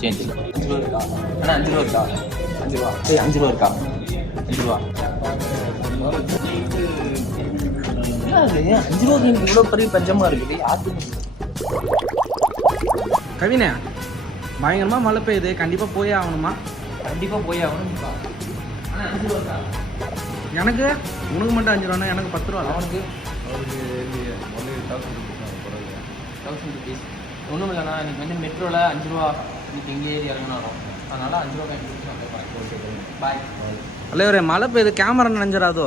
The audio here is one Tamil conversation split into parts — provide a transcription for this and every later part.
சேஞ்ச் 5 ரூபா இருக்கா? அண்ணா 5 ரூபா இருக்கா? 5 ரூபா. ஏய் 5 ரூபா இருக்கா? 5 ரூபா. 5 ரூபாய்க்கு எனக்கு இவ்வளோ பெரிய பஞ்சமாக இருக்குது. யாருக்கும் கவினே பயங்கரமாக மழை பெய்யுது, கண்டிப்பாக போயே ஆகணுமா? கண்டிப்பாக போய் ஆகணும். ஆனால் 5 ரூபா இருக்கா? எனக்கு உனக்கு மட்டும் 5 ரூபாண்ணா, எனக்கு 10 ரூபா. அவனுக்கு 1000 rupees. ஒன்றும் இல்லைண்ணா, எனக்கு வந்து மெட்ரோவில் 5 ரூபா இன்னைக்கு எங்கே ஏறி இறங்கினாலும் அதனால் 5 ரூபா பாய். அல்ல மழை பெய்யுது, கேமரா நினைஞ்சிடாதோ?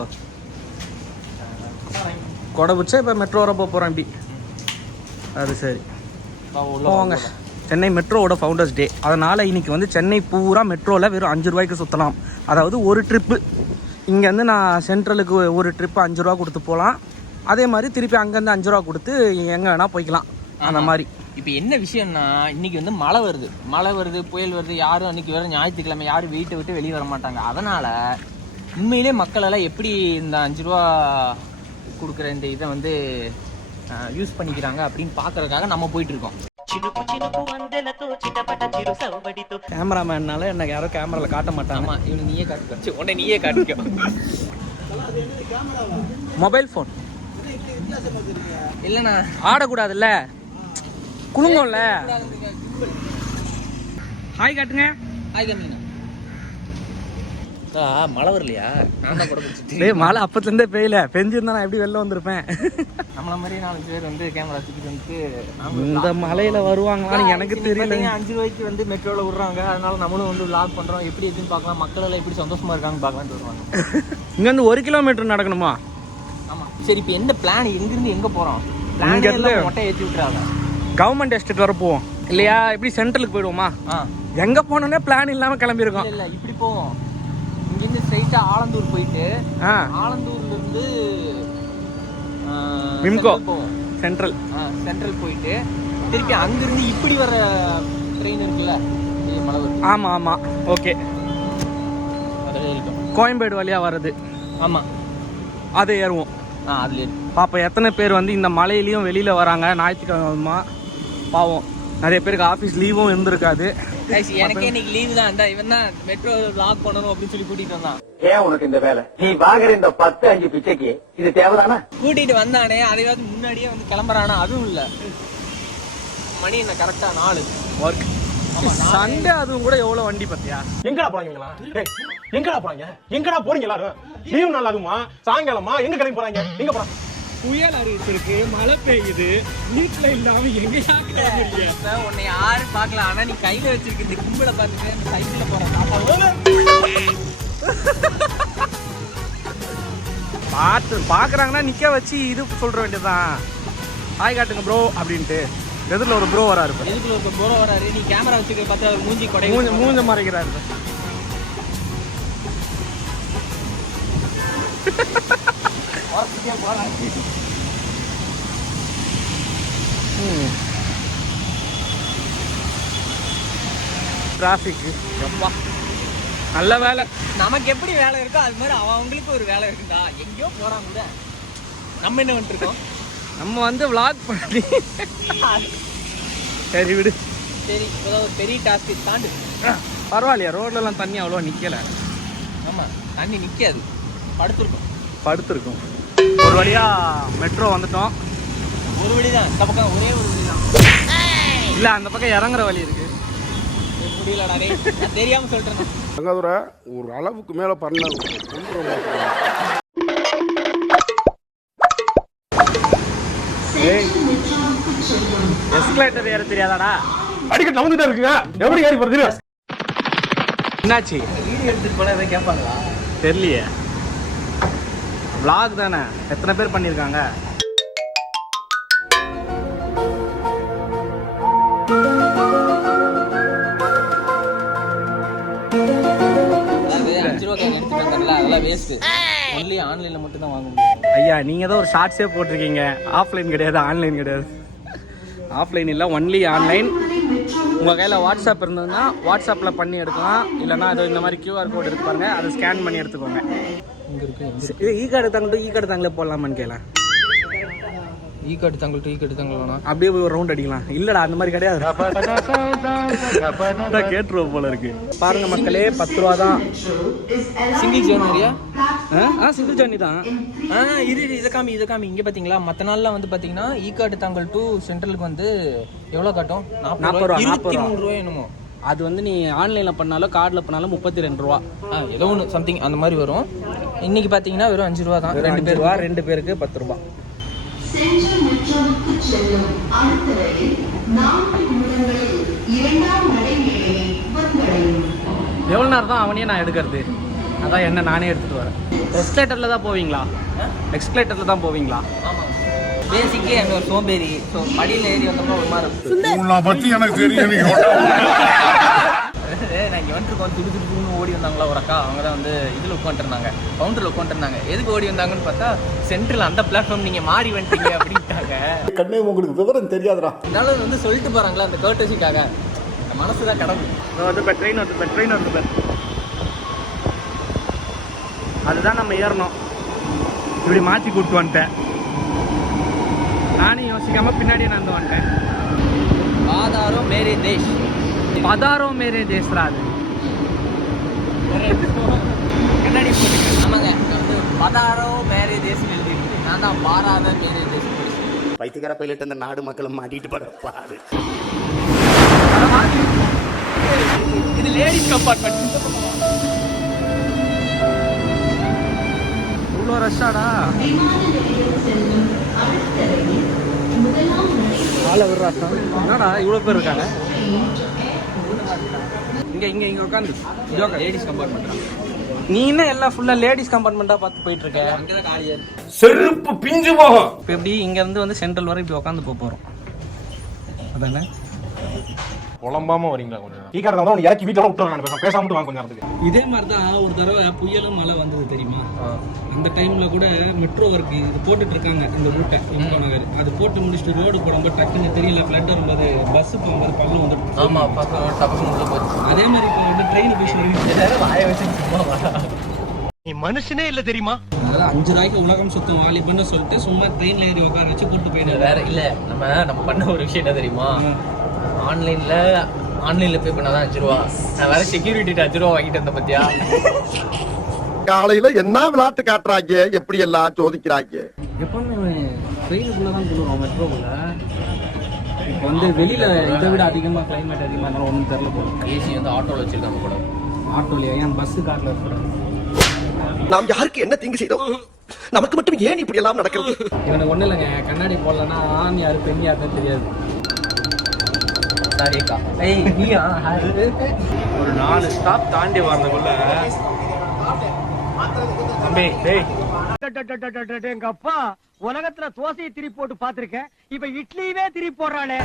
கொடை பிடிச்சா இப்போ மெட்ரோ வர போகிறோம் இப்படி. அது சரி போவாங்க. சென்னை மெட்ரோவோட ஃபவுண்டர்ஸ் டே, அதனால் இன்றைக்கி வந்து சென்னை பூரா மெட்ரோவில் வெறும் 5 ரூபாய்க்கு சுற்றலாம். அதாவது ஒரு ட்ரிப்பு இங்கேருந்து நான் சென்ட்ரலுக்கு ஒரு ட்ரிப்பு 5 ரூபா கொடுத்து போகலாம். அதே மாதிரி திருப்பி அங்கேருந்து 5 ரூபா கொடுத்து எங்கே வேணால் போய்க்கலாம். அந்த மாதிரி இப்போ என்ன விஷயம்னா, இன்றைக்கி வந்து மழை வருது, புயல் வருது. யாரும் அன்றைக்கி வேறு ஞாயிற்றுக்கிழமை யாரும் வீட்டை விட்டு வெளியே வர மாட்டாங்க. அதனால் உண்மையிலே மக்களெல்லாம் எப்படி இந்த 5 ரூபா கொடுக்குற இந்த இதை வந்து யூஸ் பண்ணிக்கிறாங்க அப்படின்னு பார்க்கறதுக்காக நம்ம போயிட்டுருக்கோம். கேமராமேன்னால எனக்கு யாரும் கேமராவில் காட்ட மாட்டாங்க. ஆமாம், இவனு நீயே காட்டுக்க, உடனே நீயே காட்டிக்க. மொபைல் ஃபோன் இல்லைண்ணா ஆடக்கூடாதுல்ல, குலுங்கம்ல. ஹாய் காட்டுங்க. ஹாய் கம்மிண்ணா. மழை வரலையா? நான் தான் கூட பிடிச்சிட்டு மழை அப்பத்துலேருந்தே பெய்யல. பெஞ்சிருந்தா நான் எப்படி வெளில வந்திருப்பேன். நம்மள மாதிரி 4 பேர் வந்து கேமரா தூக்கிட்டு வந்து இந்த மலையில வருவாங்களான்னு எனக்கு தெரியல. 5 ரூபாய்க்கு வந்து மெட்ரோவில் விடுறாங்க. அதனால நம்மளும் வந்து விளாக் பண்ணுறோம். எப்படி எதுன்னு பார்க்கலாம், மக்கள் எல்லாம் எப்படி சந்தோஷமா இருக்காங்கன்னு பார்க்கலான்ட்டு வருவாங்க. இங்கேருந்து 1 கிலோமீட்டர் நடக்கணுமா? ஆமாம். சரி, இப்போ எந்த பிளான்? எங்கேருந்து எங்கே போகிறோம்? இங்கேருந்து மொட்டை ஏற்றி விட்டுறாங்க. கவர்மெண்ட் எஸ்டேட் வர போவோம் இல்லையா? எப்படி சென்ட்ரலுக்கு போயிடுவோமா? எங்கே போனோன்னே பிளான் இல்லாமல் கிளம்பியிருக்கோம். இல்லை, இப்படி போவோம். இங்கேருந்து ஸ்ட்ரைட்டாக ஆலந்தூர் போயிட்டு ஆலந்தூர்லேருந்து விம்கோ சென்ட்ரல் போயிட்டு திருப்பி அங்கிருந்து இப்படி வர ட்ரெயின் இருக்குல்ல, மலவர். ஆமாம் ஆமாம், ஓகே. அதில் இருக்கும் கோயம்பேடு வழியாக வருது. ஆமாம், அதை ஏறுவோம். அதில் பாப்பா எத்தனை பேர் வந்து இந்த மலையிலையும் வெளியில் வராங்க. ஞாயிற்றுக்கிழமை பாவம் நிறைய பேருக்கு ஆஃபீஸ் லீவும் இருந்திருக்காது. எனக்கே இன்னைக்கு லீவு தான். அந்த இவன் தான் மெட்ரோ வ்ளாக் பண்ணணும் அப்படின்னு சொல்லி கூட்டிட்டு வந்தான். ஏன் உனக்கு இந்த வேலை? நீ வாங்குற இந்த 10-5 பிச்சைக்கு இது தேவைதானா? கூட்டிட்டு வந்தானே, அதையாவது முன்னாடியே வந்து கிளம்புறானா? அதுவும் இல்ல. மணி என்ன கரெக்டா 4 ஒர்க். சண்டே அதுவும் கூட எவ்வளவு வண்டி பத்தியா? எங்கடா போறாங்களா? எங்கடா போறாங்க? எங்கடா போறீங்க எல்லாரும்? லீவ் நாள் அதுமா சாயங்காலமா எங்க கிளம்பி போறாங்க? எங்க போறாங்க? புயல் அறிவிச்சிருக்கு, மழை பெய்யுது, வீட்டுல இல்லாம எங்க உன்னை யாரு பாக்கலாம். ஆனா நீ கையில வச்சிருக்க இந்த கும்பலை பார்த்துட்டு சைக்கிள்ல போறேன். பாக்குறாங்கன்னா நிக்க வச்சு இது சொல்ற வேண்டியதுதான். ஹாய் காட்டுங்க ப்ரோ அப்படின்ட்டு. எதிரில் ஒரு ப்ரோ வராரு. எதுக்குள்ள ஒரு ப்ரோ வராரு? நீ கேமரா வச்சுக்க பார்த்தா அவர் மூஞ்சி கொடை மூஞ்ச மறைக்கிறாரு. டிராஃபிக் நல்ல வேலை. நமக்கு எப்படி வேலை இருக்கோ அது மாதிரி அவங்களுக்கு ஒரு வேலை இருக்குதா? எங்கேயோ போறாங்க கூட. நம்ம என்ன பண்ணிட்டு இருக்கோம்? நம்ம வந்து விளாக் பண்ணி சரி விடு. சரி, ஒரு பெரிய டாஸ்க் தாண்டு. பரவாயில்லையா? ரோட்லலாம் தண்ணி அவ்வளோவா நிற்கலை. ஆமாம், தண்ணி நிற்காது, படுத்துருக்கும். ஒரு வழியாக மெட்ரோ வந்துட்டோம். ஒரு வழி தான், இந்த பக்கம் ஒரே ஒரு வழி தான். இல்லை, அந்த பக்கம் இறங்குற வழி இருக்கு. முடியலடா, தெரியாம சொல்றேன். தங்கதுரை ஒரு அளவுக்கு மேல பண்ண எஸ்கலேட்டர் ஏற தெரியாதாடா? அடிக்கடி நவந்துட்டா இருக்குங்க. எப்படி ஏறி போறது? என்னாச்சு? வீடியோ எடுத்துட்டு போனா எதை கேட்பாங்களா தெரியலையே. vlog தானே, எத்தனை பேர் பண்ணியிருக்காங்க? ஆன்லைன்ல மட்டும் தான் வாங்க முடியும். ஐயா, நீங்க தான் ஒரு ஷார்ட்ஸே போட்டிருக்கீங்க. ஆஃப்லைன் கிடையாது, ஆன்லைன் கிடையாது. ஆஃப்லைன் இல்லை, ஒன்லி ஆன்லைன். உங்கள் கையில் வாட்ஸ்அப் இருந்ததுன்னா வாட்ஸ்அப்பில் பண்ணி எடுக்கலாம். இல்லைனா அது இந்த மாதிரி கியூஆர் கோடு இருக்கு பாருங்க, அதை ஸ்கேன் பண்ணி எடுத்துக்கோங்க. இங்கே இருக்கு. இது இ கார்டு தாங்கிட்டு இ கார்டு தாங்களே போடலாமான்னு கேட்கலாம். ஈ காட்டு தங்கள் டீ காட்டு தங்கள் வேணா அப்படியே போய் ஒரு ரவுண்ட் அடிக்கலாம். இல்லடா அந்த மாதிரி கிடையாது. கேட்டுருவோம் போல இருக்கு. பாருங்க மக்களே, 10 ரூபா தான். சிங்கிள் ஜேர்னியா? சிங்கிள் ஜேர்னி தான். இதை காமி இங்கே பார்த்தீங்களா? மற்ற நாள்லாம் வந்து பார்த்தீங்கன்னா ஈ காட்டு தாங்கல் டு சென்ட்ரலுக்கு வந்து எவ்வளோ காட்டும்? 40 ரூபா. 23 ரூபா என்னமோ. அது வந்து நீ ஆன்லைனில் பண்ணாலும் கார்டில் பண்ணாலும் 32 ரூபா. ஏதோ ஒன்று சம்திங் அந்த மாதிரி வரும். இன்னைக்கு பார்த்தீங்கன்னா வெறும் 5 ரூபா தான். 2 பேருக்கு 10 ரூபா. சென்ட்ரல் மெட்ரோவுக்கு செல்லும் அடுத்த ரயில் 4 நிமிடங்களில் 2ஆம் நடைமேடையை வந்தடையும். எவ்வளோ நேரம் தான் அவனையே நான் எடுக்கிறது? அதான் என்ன நானே எடுத்துகிட்டு வரேன். எக்ஸ்கலேட்டரில் தான் போவீங்களா? எக்ஸ்கலேட்டரில் தான் போவீங்களா? ஆமாம். பேசிக்கே அங்கே ஒரு சோம்பேறி. ஸோ படியில் ஏறி வந்தப்போ ஒரு மாதிரி உன்னை பத்தி எனக்கு தெரியும். நான் இங்கே வந்துருக்கோம். துடுன்னு ஓடி வந்தாங்களா ஒரு அக்கா. அவங்க தான் வந்து இதில் உட்காந்துருந்தாங்க, கவுண்டரில் உட்காந்துருந்தாங்க. எதுக்கு ஓடி வந்தாங்கன்னு பார்த்தா சென்ட்ரல் அந்த பிளாட்ஃபார்ம் நீங்கள் மாறி வந்துட்டீங்க அப்படின்ட்டாங்க. கண்ணே உங்களுக்கு விவரம் தெரியாதுடா. இருந்தாலும் வந்து சொல்லிட்டு போகிறாங்களா அந்த கர்ட்டசிக்காக. மனசு தான் கடவுள். வந்து ட்ரெயின் வருது. அதுதான் நம்ம ஏறணும். இப்படி மாற்றி கூப்பிட்டு வந்துட்டேன். நானும் யோசிக்காம பின்னாடியே நான் வந்துட்டேன். பாதாரோ மேரே தேஷ். பதாரோ மேரே தேஷ்ரா. அது கண்ணாடி போட்டுருக்கேன். ஆமாங்க, வந்து பதாரோ மேரே தேஷ்னு எழுதிருக்கு. நான் தான் பாராத மேரே தேஷ். பைத்தியக்கார பைலட் அந்த நாடு மக்களும் மாட்டிட்டு பாரு. இது லேடிஸ் கம்பார்ட்மெண்ட். இவ்வளோ ரஷ்ஷாடா? விமான நிலையம் செல்லும் அடுத்த ரயில் 1ஆம் ஆளை விடுறாட்டா? என்னடா இவ்வளோ பேர் இருக்காங்க? இங்கே உட்காந்து லேடிஸ் கம்பார்ட்மெண்ட். நீ என்ன எல்லாம் ஃபுல்லாக லேடிஸ் கம்பார்ட்மெண்ட்டாக பார்த்து போயிட்டு இருக்க? அங்கே தான் காலியாக இருக்கு. செருப்பு பிஞ்சு போகும். இப்போ எப்படி இங்கேருந்து வந்து சென்ட்ரல் வரை இப்படி உட்காந்து போகிறோம். அதானே புலம்பாம வரீங்களா? கொஞ்சம் டீ கார்டு தான் இறக்கி வீட்டில் விட்டுறேன். நான் பேசாம வாங்க கொஞ்சம் நேரத்துக்கு. இதே மாதிரி தான் ஒரு தடவை புயலும் மழை வந்தது தெரியுமா? அந்த டைமில் கூட மெட்ரோ ஒர்க் இது போட்டுட்டு இருக்காங்க இந்த ரூட்டை இம்போ நகர். அது போட்டு முடிச்சுட்டு ரோடு போடும்போது டக்குன்னு தெரியல ஃப்ளட் வரும்போது பஸ்ஸு போகும்போது பள்ளம் வந்துட்டு. ஆமாம், டபக்கு உள்ள போச்சு. அதே மாதிரி இப்போ வந்து ட்ரெயின் போய் வாய வச்சு சும்மா நீ மனுஷனே இல்ல தெரியுமா? அதனால 5 ரூபாய்க்கு உலகம் சுத்தம் வாலிபன்னு சொல்லிட்டு சும்மா ட்ரெயினில் ஏறி உட்கார வச்சு கூப்பிட்டு போயிடுவேன். வேற இல்லை. நம்ம பண்ண ஒரு விஷயம் என்ன தெரியுமா? ஆன்லைனில் பே பண்ணாதான் 5 ரூபா. நான் வேற செக்யூரிட்டி 5 ரூபா வாங்கிட்டு வந்தேன் பத்தியா? காலையில என்ன விளையாட்டு காட்டுறாங்க, எப்படி எல்லாம் சோதிக்கிறாங்க. எப்பவுமே ட்ரெயினுக்குள்ளே தான் போடுவோம் மெட்ரோவில். இப்போ வந்து வெளியில் இதை விட அதிகமாக கிளைமேட் அதிகமாக இருந்தாலும் ஒன்றும் தெரில போடும். ஏசி வந்து ஆட்டோவில் வச்சிருக்காங்க கூட. ஆட்டோலையா? ஏன் பஸ்ஸு காரில் இருக்கிறேன். நாம் யாருக்கு என்ன தீங்கு செய்தோம்? நமக்கு மட்டும் ஏன் இப்படி எல்லாம் நடக்கிறது? இவனுக்கு ஒன்றும் இல்லைங்க, கண்ணாடி போடலன்னா ஆண் யாரு பெண் யாருன்னு தெரியாது. சாரிக்கா. ஏய் நீயா? ஒரு 4 ஸ்டாப் தாண்டி வரதுக்குள்ள தம்பி டேய் எங்க அப்பா உலகத்துல தோசையை திருப்பி போட்டு பாத்திருக்கேன், இப்ப இட்லியுமே திருப்பி போடுறானே.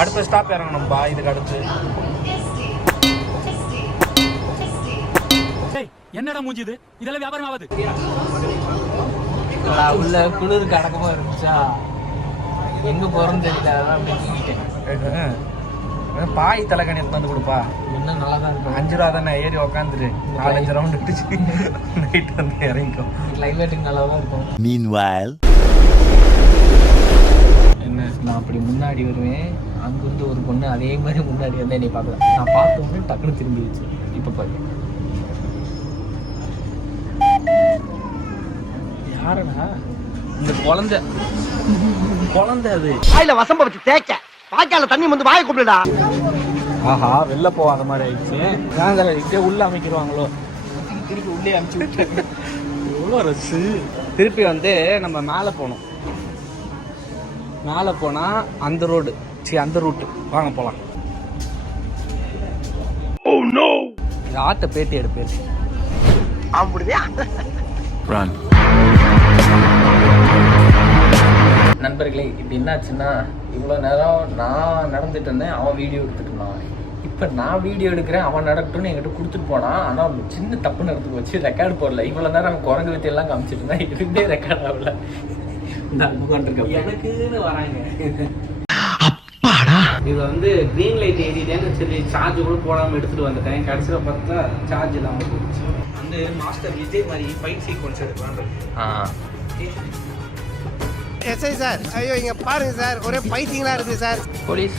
அடுத்த ஸ்டாப் இறங்கணும்பா. இதுக்கு அடுத்து என்னடா மூஞ்சிது? இதெல்லாம் வியாபாரம் ஆகுது. உள்ள குளிருக்கு அடக்கமா இருந்துச்சா, எங்க போறோம்னு தெரியல. அதான் அப்படி தூக்கிட்டேன். பாய் தலைக்கணி எடுத்து வந்து கொடுப்பா. இன்னும் நல்லா தான் இருக்கும். 5 ரூபா தானே. ஏறி உக்காந்துரு 4-5 ரவுண்ட் அடிச்சு நைட் வந்து இறங்கிக்கும். கிளைமேட்டுக்கு நல்லா தான் இருக்கும். Meanwhile, என்ன நான் அப்படி முன்னாடி வருவேன், அங்கிருந்து ஒரு பொண்ணு அதே மாதிரி முன்னாடி வந்து என்னை பார்க்கலாம். நான் பார்த்த உடனே டக்குனு திரும்பிடுச்சு. இப்போ பாரு யாரடா இந்த குழந்தை? அது வாயில வசம்ப வச்சு தேய்க்க, வாய்க்கால தண்ணி வந்து வாயை கூப்பிடுடா. ஆஹா வெளில போகாத மாதிரி ஆயிடுச்சு. நாங்கள் இப்படியே உள்ள அமைக்கிடுவாங்களோ? திருப்பி உள்ளே அனுப்பிச்சு விட்டு எவ்வளோ ரசு. திருப்பி வந்து நம்ம மேலே போகணும். மேலே போனால் அந்த ரோடு அந்த ரூட்டு. வாங்க போகலாம். ஆட்டை பேட்டி எடுப்பேன். அப்படியா? நண்பர்களே, இப்படி என்னாச்சுன்னா இவ்வளோ நேரம் நான் நடந்துட்டு இருந்தேன், அவன் வீடியோ எடுத்துட்டு இருந்தான். இப்போ நான் வீடியோ எடுக்கிறேன், அவன் நடக்கட்டும்னு என்கிட்ட கொடுத்துட்டு போனான். ஆனால் அவன் சின்ன தப்பு நடத்து வச்சு ரெக்கார்டு போடல. இவ்வளோ நேரம் அவன் குரங்கு வித்தி எல்லாம் காமிச்சிட்டு இருந்தான். இதுவே ரெக்கார்ட் ஆகல. எனக்குன்னு வராங்க. இது வந்து க்ரீன் லைட் ஏறிட்டேன்னு சரி சார்ஜ் கூட போடாமல் எடுத்துகிட்டு வந்துட்டேன். கடைசியில் பார்த்தா சார்ஜ் இல்லாமல் போயிடுச்சு. வந்து மாஸ்டர் விஜய் மாதிரி ஃபைட் சீக்வன்ஸ் எடுக்கலான்னு. எஸ்ஐ சார், ஐயோ இங்க பாருங்க சார், ஒரே பைத்தியங்களா இருக்கு சார். போலீஸ்,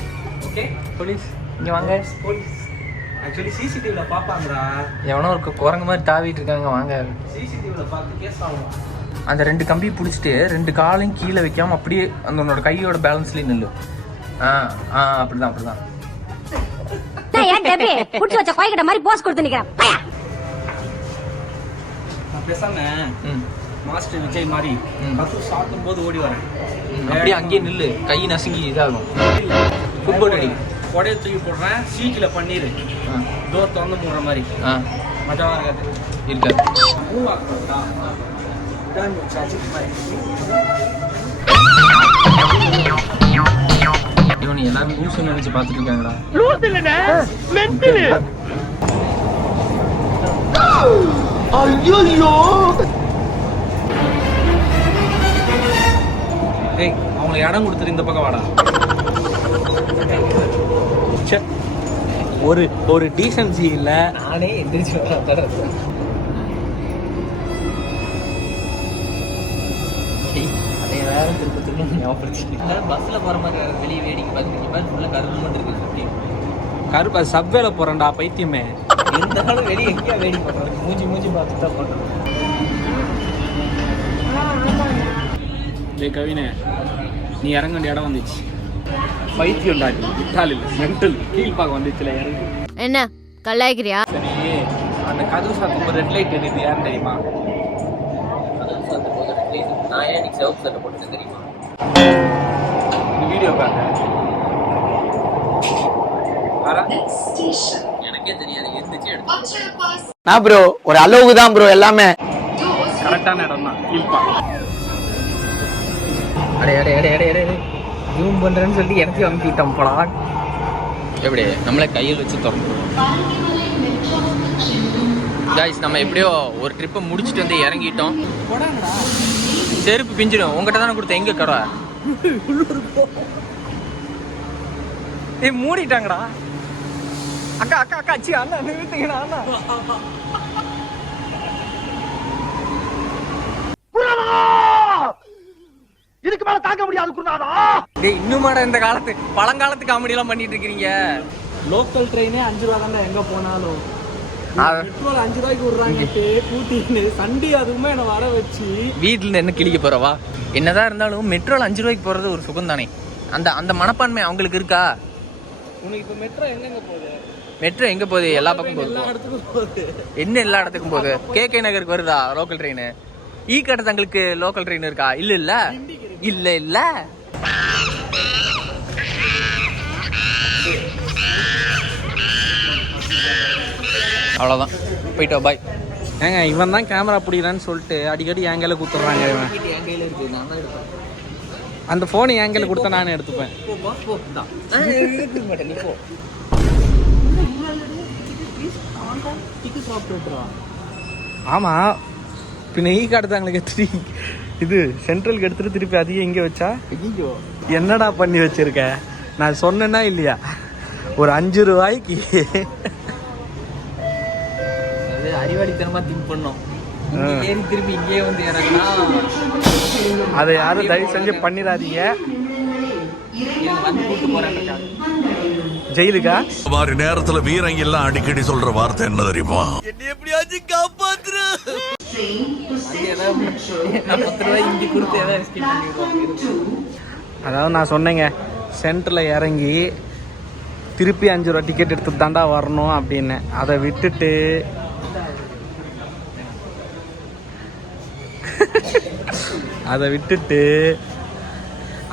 ஓகே போலீஸ் இங்க வாங்க. போலீஸ் ஆக்சுவலி சிசிடிவில பாப்பாங்கடா. எவனோ ஒரு குரங்கு மாதிரி தாவிட்டு இருக்காங்க, வாங்க. சிசிடிவில பார்த்து கேஸ் ஆகும். அந்த 2 கம்பி பிடிச்சிட்டு 2 காலையும் கீழே வைக்காம அப்படியே அந்த உன்னோட கையோட பேலன்ஸ்லேயே நில்லு. அப்படிதான். நான் பேசாம மாஸ்டர் விஜய் மாதிரி கசூர் சாத்தும் போது ஓடி வரேன். அப்படியே அங்கேயே நில்லு, கை நசுங்கி இதாகும். ஃபுட்போர்ட் அடி, கொடையை தூக்கி போடுறேன், சீக்கில் பண்ணிடு, டோர் திறந்து மூடுற மாதிரி. மஜாவா இருக்காது. இவன் எல்லாரும் லூசு நினைச்சு பார்த்துட்டு இருக்காங்களா? டேய், அவங்களுக்கு இடம் கொடுத்துட்டு இந்த பக்கம் வாடா. ஒரு டீசன்சி இல்ல. நானே எந்திரிச்சு அதே வேற திரும்ப ஞாபகப்படுத்தி பஸ்ல போற மாதிரி வேற வெளியே வேடிக்கை பார்த்துட்டு ஃபுல்லா கருப்பு மட்டும் இருக்கு. சுற்றி கருப்பா சப்வேல போறேன்டா பைத்தியமே. இருந்தாலும் வெளியே எங்கேயா வேடிக்கை பண்றது, மூஞ்சி பார்த்துட்டு தான் பண்றது. டேய் கவினே, நீ இறங்க வேண்டிய இடம் வந்துச்சு. பைத்தியம்டா, விட்டால் இல்லை, மென்டல் கீழ் பார்க்க வந்துச்சுல இறங்கு. என்ன கலாய்க்கிறியா? சரி, அந்த கதவு சாத்தும் ரெட் லைட் எரியுது, யார் தெரியுமா? நான் ஏன் இன்னைக்கு சிவப்பு சட்டை போட்டு தெரியுமா? வீடியோ பாருங்க. எனக்கே தெரியாது, எந்திரிச்சு எடுத்து. நான் ப்ரோ ஒரு அளவுக்கு தான் ப்ரோ எல்லாமே. கரெக்டான இடம் தான், கீழ்பா. அடே ஜூம் பண்றேன்னு சொல்லி எனக்கு அமுக்கிட்டோம் போடா. எப்படி நம்மளே கையில் வச்சு திறந்துருவோம். காய்ஸ், நம்ம எப்படியோ ஒரு ட்ரிப்பை முடிச்சுட்டு வந்து இறங்கிட்டோம். செருப்பு பிஞ்சிடும், உங்ககிட்ட தானே கொடுத்த. எங்க கடை மூடிட்டாங்கடா. அக்கா அச்சி அண்ணா நிறுத்துங்கடா அண்ணா. இதுக்கு மேல தாங்க முடியாது குருநாதா. டேய், இன்னுமாடா இந்த காலத்து பழங்காலத்து காமெடி எல்லாம் பண்ணிட்டு இருக்கீங்க? லோக்கல் ட்ரெயினே 5 ரூபா தானே எங்க போனாலும். பெட்ரோல் 5 ரூபாய்க்கு விடுறாங்கட்டு கூட்டின்னு சண்டே அதுவுமே என்ன வர வச்சு வீட்டுல இருந்து என்ன கிளிக்க போறவா? என்னதான் இருந்தாலும் மெட்ரோல 5 ரூபாய்க்கு போறது ஒரு சுகம் தானே. அந்த மனப்பான்மை அவங்களுக்கு இருக்கா? உனக்கு இப்ப மெட்ரோ எங்க போகுது? மெட்ரோ எங்க போகுது? எல்லா பக்கம் போகுது. எல்லா இடத்துக்கும் போகுது. என்ன எல்லா இடத்துக்கும் போகுது? KK நகருக்கு வருதா லோக்கல் ட்ரெயின்? ஈக்கடத்தங்களுக்கு லோக்கல் ட்ரெயின் இருக்கா? இல்ல அவ்வளோதான், போயிட்டோ, பாய். ஏங்க, இவன் தான் கேமரா பிடிக்கிறான்னு சொல்லிட்டு அடிக்கடி என் கையில கொடுத்துட்றாங்க. இவன் என் கையில இருக்கு, நான் தான் எடுப்பேன். அந்த போனை என் கையில கொடுத்தா நானே எடுத்துப்பேன். ஆமா, பின்ன ஈக்காடுத்தாங்களுக்கு எடுத்துட்டு இது சென்ட்ரலுக்கு எடுத்துட்டு திருப்பி அதையும் இங்கே வச்சா என்னடா பண்ணி வச்சிருக்க? நான் சொன்னேன்னா இல்லையா? ஒரு 5 ரூபாய்க்கு அறிவாளித்தனமா திங்க் பண்ணோம். திருப்பி இங்கே வந்து இறங்கினா அதை யாரும் தயவு செஞ்சு பண்ணிடாதீங்க. வந்து கூட்டு போறேன் ஜெயிலுக்கா? மாதிரி நேரத்துல வீரங்க எல்லாம் அடிக்கடி சொல்ற வார்த்தை என்ன தெரியுமா? என்ன எப்படியாச்சும் காப்பாத்துற. நான் 10 ரூபாய் இங்கே கொடுத்து ஏதாவது எஸ்கேப் பண்ணிடுவோம். அதாவது நான் சொன்னேங்க, சென்டரில் இறங்கி திருப்பி 5 ரூபா டிக்கெட் எடுத்து தாண்டா வரணும் அப்படின்னு. அதை விட்டுட்டு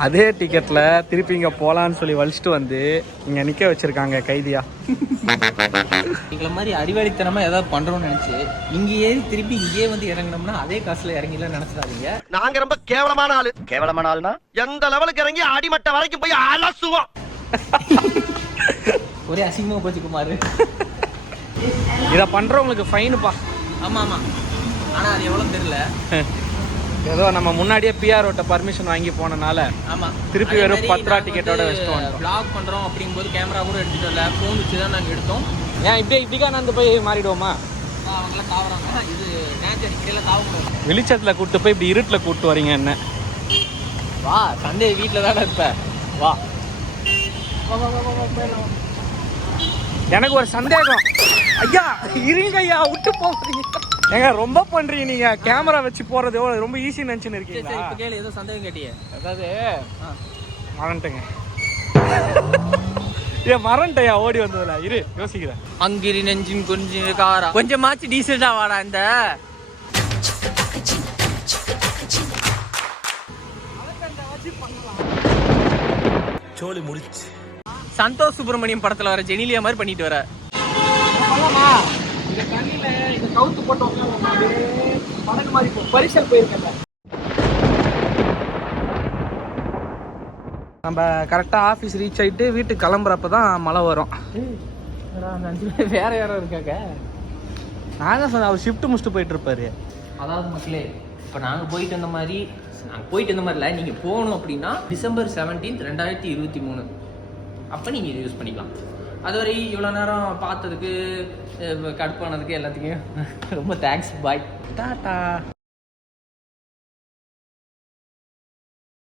அதே டிக்கெட்ல திருப்பி இங்க போலான்னு சொல்லி வலிச்சுட்டு வந்து இங்க நிக்க வச்சிருக்காங்க கைதியா. எங்களை மாதிரி அறிவாளித்தனமா ஏதாவது பண்றோம்னு நினைச்சு இங்க ஏறி திருப்பி இங்கே வந்து இறங்கினோம்னா அதே காசுல இறங்கிலாம் நினைச்சிடாதீங்க. நாங்க ரொம்ப கேவலமான ஆளு. கேவலமான ஆளுனா எந்த லெவலுக்கு இறங்கி அடிமட்ட வரைக்கும் போய் அலசுவோம். ஒரே அசிங்கமா போச்சு குமார். இதை பண்றவங்களுக்கு ஃபைனுப்பா. ஆமா, ஆனா அது எவ்வளவு தெரியல. ஏதோ நம்ம முன்னாடியே பிஆர்ஓட்ட பர்மிஷன் வாங்கி போனனால ஆமா, திருப்பி வெறும் 10 ரூபா டிக்கெட்டோட வச்சுட்டு வந்தோம். vlog பண்றோம் அப்படிங்கும்போது கேமரா கூட எடுத்துட்டு வரல, ஃபோன் வச்சு தான் நாங்க எடுத்தோம். ஏன் இப்படிக்கா நான் போய் மாறிடுவோமா? அவங்களாம் தாவறாங்க. இது நேச்சர், கீழே தாவ முடியாது. வெளிச்சத்துல கூட்டு போய் இப்படி இருட்டுல கூட்டு வரீங்க என்ன? வா சண்டே வீட்டில் தானே இருப்ப வா வா வா வா வா போயிடலாம். எனக்கு ஒரு சந்தேகம் ஐயா, இருங்க ஐயா, விட்டு போறீங்க ஏங்க, ரொம்ப பண்றீங்க நீங்க. கேமரா வச்சு போறது ரொம்ப ஈஸி நினைச்சுன்னு சரி இருக்கீங்களா? இப்போ கேளு, ஏதோ சந்தேகம் கேட்டியே. அதாவது மறந்துட்டேங்க. ஏன் மறந்துட்டையா ஓடி வந்ததுல? இரு யோசிக்கிறேன். அங்கிரி நெஞ்சின் கொஞ்சம் காரா கொஞ்சமாச்சு டீசெண்டா வாடா. இந்த சோலி முடிச்சு சந்தோஷ் சுப்பிரமணியம் படத்துல வர ஜெனிலியா மாதிரி பண்ணிட்டு வர. இந்த தண்ணியில இந்த கவுத்து போட்டோம் படகு மாதிரி பரிசல் போயிருக்கேன். நம்ம கரெக்டாக ஆஃபீஸ் ரீச் ஆகிட்டு வீட்டுக்கு கிளம்புறப்ப தான் மழை வரும். வேற யாரோ இருக்காக்க. நான் தான் சொன்னேன், அவர் ஷிஃப்ட் முடிச்சுட்டு போயிட்டு இருப்பாரு. அதாவது மக்களே, இப்போ நாங்கள் போயிட்டு வந்த மாதிரி இல்லை, நீங்கள் போகணும் அப்படின்னா டிசம்பர் 17, 2023 அப்போ நீங்கள் யூஸ் பண்ணிக்கலாம். அதுவரை இவ்வளோ நேரம் பார்த்ததுக்கு கடுப்பானதுக்கு எல்லாத்துக்கும் ரொம்ப தேங்க்ஸ். பாய், டாட்டா.